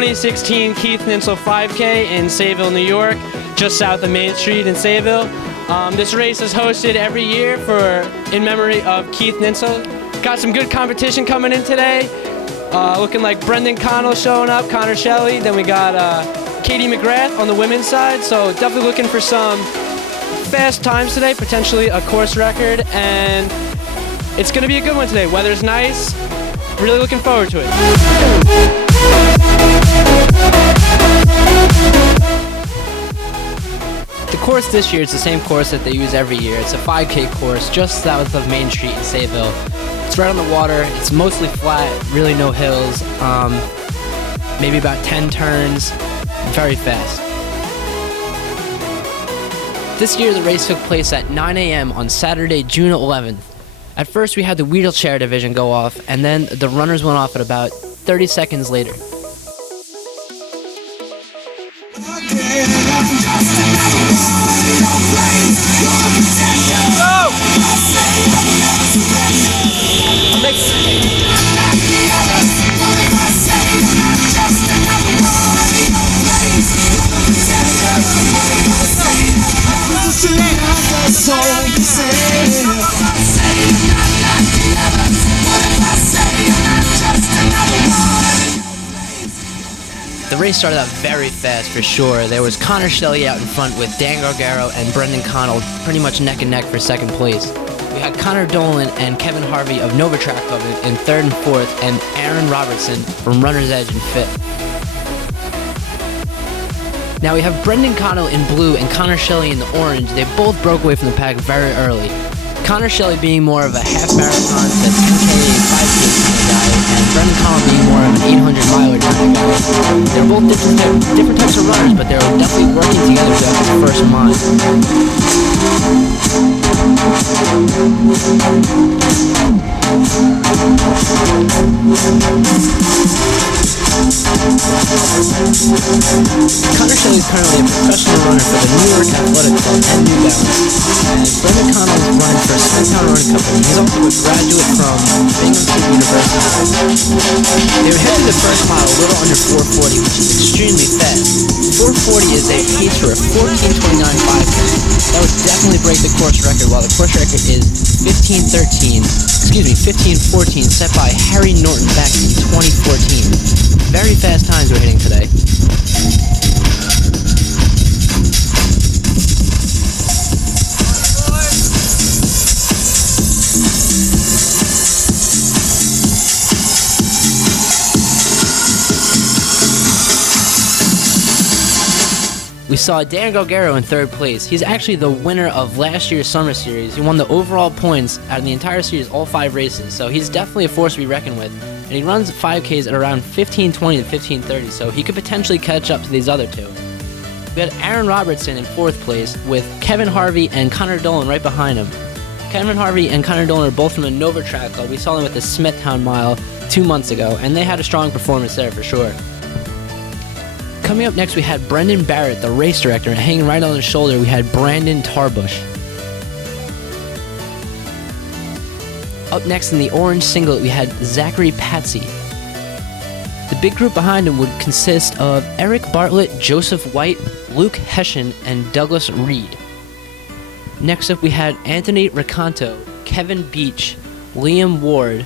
2016 Keith Nintzel 5K in Sayville, New York, just south of Main Street in Sayville. This race is hosted every year in memory of Keith Nintzel. Got some good competition coming in today. Looking like Brendan Connell showing up, Connor Shelley. Then we got Katie McGrath on the women's side. So definitely looking for some fast times today, potentially a course record. And it's going to be a good one today. Weather's nice. Really looking forward to it. The course this year is the same course that they use every year. It's a 5K course just south of Main Street in Sayville. It's right on the water. It's mostly flat, really no hills, maybe about 10 turns, very fast. This year the race took place at 9 a.m. on Saturday, June 11th. At first we had the wheelchair division go off, and then the runners went off at about 30 seconds later. The race started out very fast for sure. There was Connor Shelley out in front with Dan Gargaro and Brendan Connell pretty much neck and neck for second place. We had Connor Dolan and Kevin Harvey of Novatrack Club in third and fourth, and Aaron Robertson from Runner's Edge in fifth. Now we have Brendan Connell in blue and Connor Shelley in the orange. They both broke away from the pack very early. Connor Shelley being more of a half marathon to 10K, 5K kind of guy, and Brendan Connell being more of an 800-miler kind of guy. They're both different types of runners, but they're definitely working together to have the first mile. Connor Shelley is currently a professional runner for the New York Athletic Club and New Balance, and Brendan Connell is running for Smithtown Running Company. He's also a graduate from Binghamton University. They were headed the first mile a little under 4:40, which is extremely fast. 4:40 is a pace for a 14:29 5K. That would definitely break the course record, while the course record is 15:14 set by Harry Norton back in 2014. Very fast times we're hitting today. We saw Dan Gargaro in third place. He's actually the winner of last year's Summer Series. He won the overall points out of the entire series, all 5 races. So he's definitely a force to be reckoned with. And he runs 5Ks at around 15:20 to 15:30, so he could potentially catch up to these other two. We had Aaron Robertson in 4th place with Kevin Harvey and Connor Dolan right behind him. Kevin Harvey and Connor Dolan are both from the Novatrack Club. We saw them at the Smithtown Mile 2 months ago, and they had a strong performance there for sure. Coming up next, we had Brendan Barrett, the race director, and hanging right on his shoulder, we had Brandon Tarbush. Up next in the orange singlet, we had Zachary Patsy. The big group behind him would consist of Eric Bartlett, Joseph White, Luke Hessian, and Douglas Reed. Next up, we had Anthony Racanto, Kevin Beach, Liam Ward.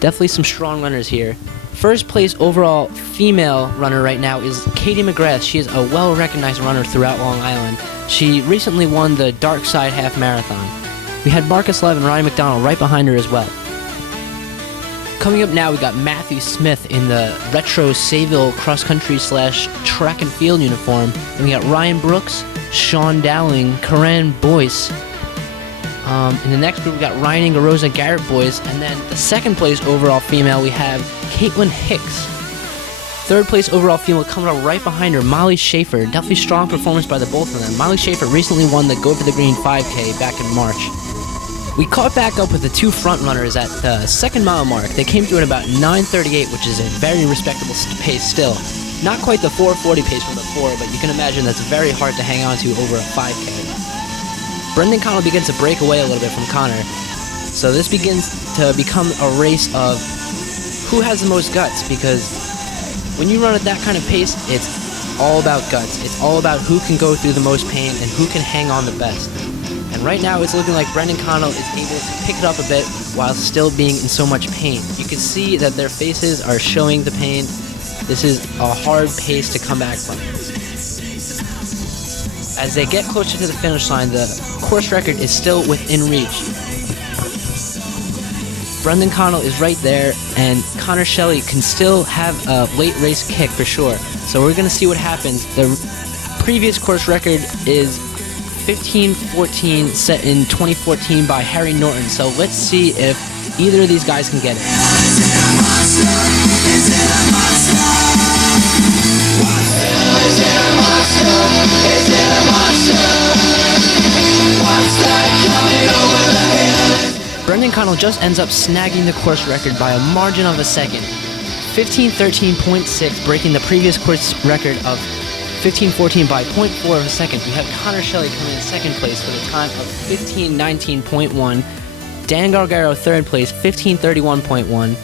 Definitely some strong runners here. First place overall female runner right now is Katie McGrath. She is a well-recognized runner throughout Long Island. She recently won the Dark Side Half Marathon. We had Marcus Love and Ryan McDonald right behind her as well. Coming up now, we got Matthew Smith in the retro Sayville cross-country / track and field uniform. And we got Ryan Brooks, Sean Dowling, Karan Boyce. In the next group, we got Ryan Ingarosa, Garrett Boyce, and then the second place overall female, we have Caitlin Hicks. Third place overall female coming up right behind her, Molly Schaefer. Definitely strong performance by the both of them. Molly Schaefer recently won the Go for the Green 5K back in March. We caught back up with the 2 front runners at the 2nd mile mark. They came through at about 9:38, which is a very respectable pace still. Not quite the 4:40 pace from before, but you can imagine that's very hard to hang on to over a 5K. Brendan Connell begins to break away a little bit from Connor. So this begins to become a race of who has the most guts, because When you run at that kind of pace, it's all about guts. It's all about who can go through the most pain and who can hang on the best. And right now it's looking like Brendan Connell is able to pick it up a bit while still being in so much pain. You can see that their faces are showing the pain. This is a hard pace to come back from. As they get closer to the finish line, the course record is still within reach. Brendan Connell is right there, and Connor Shelley can still have a late race kick for sure. So we're going to see what happens. The previous course record is 15:14 set in 2014 by Harry Norton. So let's see if either of these guys can get it. Brendan Connell just ends up snagging the course record by a margin of a second. 15:13.6, breaking the previous course record of 15:14 by 0.4 of a second. We have Connor Shelley coming in second place with a time of 15:19.1. Dan Gargaro third place, 15:31.1.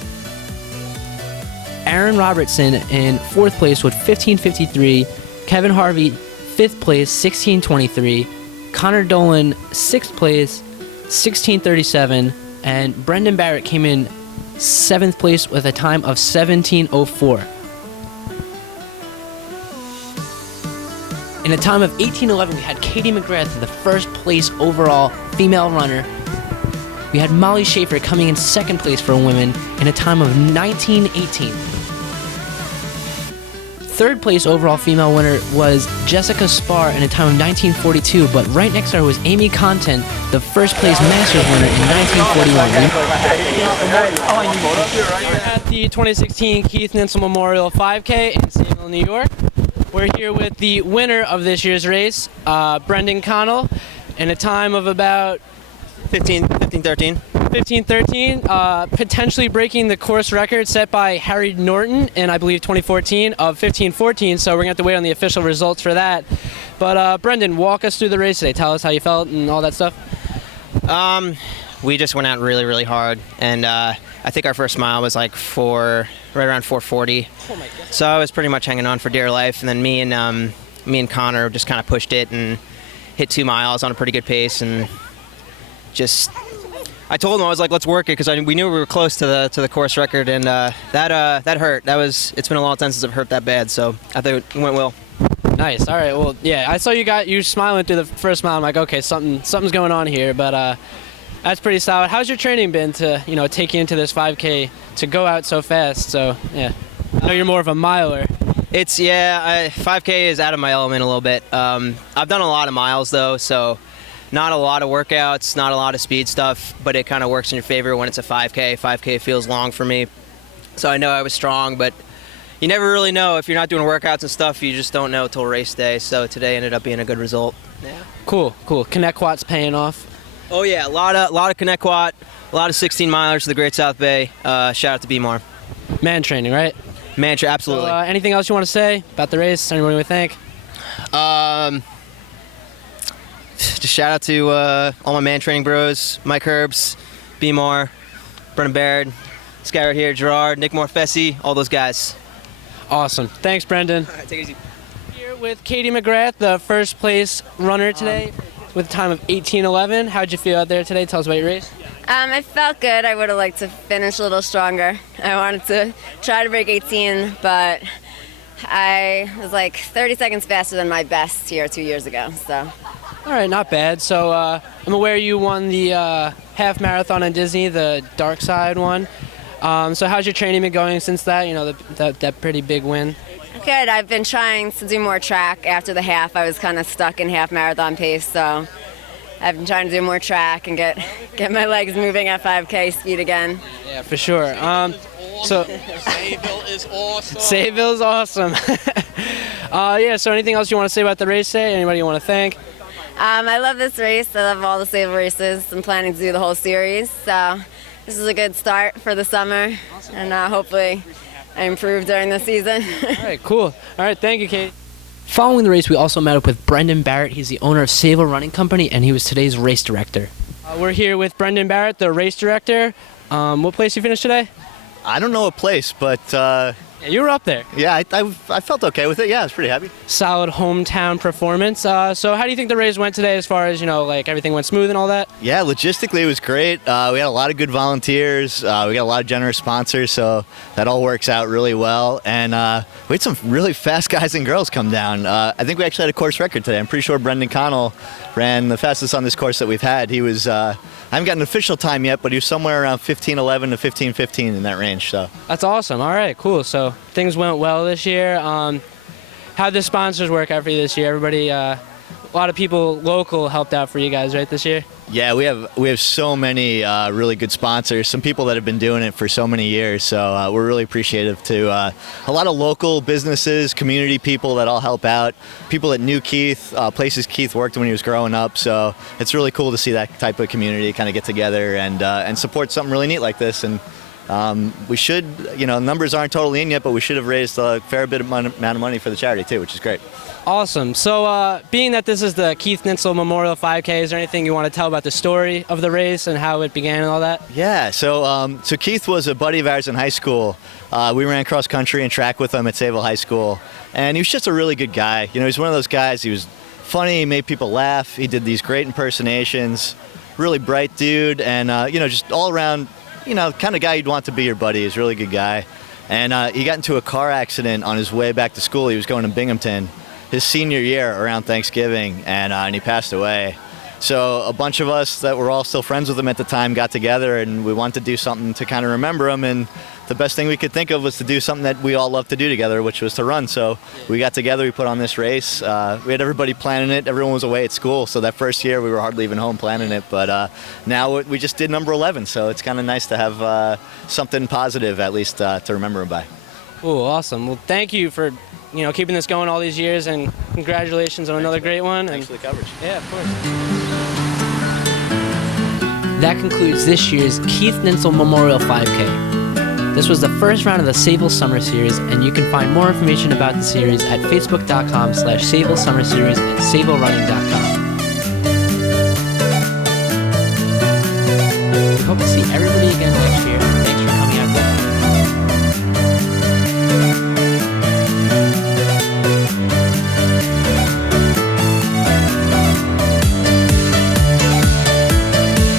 Aaron Robertson in fourth place with 15:53. Kevin Harvey fifth place, 16:23. Connor Dolan sixth place, 16:37. And Brendan Barrett came in seventh place with a time of 17:04. In a time of 18:11, we had Katie McGrath, the first place overall female runner. We had Molly Schaefer coming in second place for women in a time of 19:18. Third place overall female winner was Jessica Spar in a time of 19:42, but right next to her was Amy Content, the first place Masters winner in 1941. At the 2016 Keith Nintzel Memorial 5K in Saybrook, New York. We're here with the winner of this year's race, Brendan Connell, in a time of about 15:13. 15:13, potentially breaking the course record set by Harry Norton in, I believe, 2014 of 15:14, so we're going to have to wait on the official results for that. But Brendan, walk us through the race today. Tell us how you felt and all that stuff. We just went out really, really hard, and I think our first mile was like right around 4:40. Oh my God. So I was pretty much hanging on for dear life, and then me and Connor just kind of pushed it and hit 2 miles on a pretty good pace, and just I told him, I was like, let's work it, because we knew we were close to the course record, and that hurt. It's been a long time since I've hurt that bad, so I think it went well. Nice. All right. Well, yeah, I saw you smiling through the first mile. I'm like, okay, something's going on here, but that's pretty solid. How's your training been to take you into this 5K to go out so fast? So yeah, I know you're more of a miler. 5K is out of my element a little bit. I've done a lot of miles though, so. Not a lot of workouts, not a lot of speed stuff, but it kind of works in your favor when it's a 5K. 5K feels long for me. So I know I was strong, but you never really know. If you're not doing workouts and stuff, you just don't know till race day. So today ended up being a good result. Yeah. Cool. Connect Quad's paying off. Oh yeah, a lot of Connect Quad, a lot of 16 milers to the Great South Bay. Shout out to B-Mar. Man training, right? Man training, absolutely. So, anything else you want to say about the race? Anybody would think? Just shout out to all my man training bros, Mike Herbs, B-Mar, Brendan Baird, this guy right here, Gerard, Nick Morfessi, all those guys. Awesome. Thanks, Brendan. All right, take it easy. Here with Katie McGrath, the first place runner today with a time of 18:11. How'd you feel out there today? Tell us about your race. I felt good. I would have liked to finish a little stronger. I wanted to try to break 18, but I was like 30 seconds faster than my best here 2 years ago, so. All right, not bad. So I'm aware you won the half marathon in Disney, the Dark Side one. So how's your training been going since that? That pretty big win. Good. I've been trying to do more track after the half. I was kind of stuck in half marathon pace, so I've been trying to do more track and get my legs moving at 5K speed again. Yeah, for sure. So Sayville is awesome. Sayville's awesome. Yeah. So anything else you want to say about the race today? Anybody you want to thank? I love this race. I love all the Sayville races. I'm planning to do the whole series, so this is a good start for the summer, and hopefully I improve during the season. All right, cool. All right, thank you, Kate. Following the race, we also met up with Brendan Barrett. He's the owner of Sayville Running Company, and he was today's race director. We're here with Brendan Barrett, the race director. What place you finished today? I don't know a place, but Yeah, you were up there. Yeah, I felt okay with it. Yeah, I was pretty happy. Solid hometown performance. So how do you think the race went today as far as, like everything went smooth and all that? Yeah, logistically it was great. We had a lot of good volunteers. We got a lot of generous sponsors, so that all works out really well. And we had some really fast guys and girls come down. I think we actually had a course record today. I'm pretty sure Brendan Connell ran the fastest on this course that we've had. He was, I haven't got an official time yet, but he was somewhere around 15:11 to 15:15 in that range. So That's awesome. All right, cool. So things went well this year. How'd the sponsors work out for you this year? Everybody, a lot of people local helped out for you guys, right, this year? yeah, we have so many really good sponsors. Some people that have been doing it for so many years. So we're really appreciative to a lot of local businesses, community people that all help out. People that knew Keith, places Keith worked when he was growing up. So it's really cool to see that type of community kind of get together and support something really neat like this. And we should, numbers aren't totally in yet, but we should have raised a fair bit of amount of money for the charity too, which is great. Awesome. So being that this is the Keith Nintzel Memorial 5K, is there anything you want to tell about the story of the race and how it began and all that? Yeah, so Keith was a buddy of ours in high school. We ran cross country and track with him at Sayville High School, and he was just a really good guy. He's one of those guys. He was funny, he made people laugh, he did these great impersonations, really bright dude, and just all around, kind of guy you'd want to be your buddy. He's a really good guy. And he got into a car accident on his way back to school. He was going to Binghamton his senior year around Thanksgiving, and he passed away. So a bunch of us that were all still friends with him at the time got together, and we wanted to do something to kind of remember him. And the best thing we could think of was to do something that we all love to do together, which was to run. So we got together, we put on this race. We had everybody planning it. Everyone was away at school, so that first year we were hardly even home planning it. But now we just did number 11, so it's kind of nice to have something positive at least to remember him by. Oh, awesome. Well, thank you for keeping this going all these years, and congratulations on another great one. Thanks for the coverage. Yeah, of course. That concludes this year's Keith Nintzel Memorial 5K. This was the first round of the Sayville Summer Series, and you can find more information about the series at facebook.com/SayvilleSummerSeries and SayvilleRunning.com.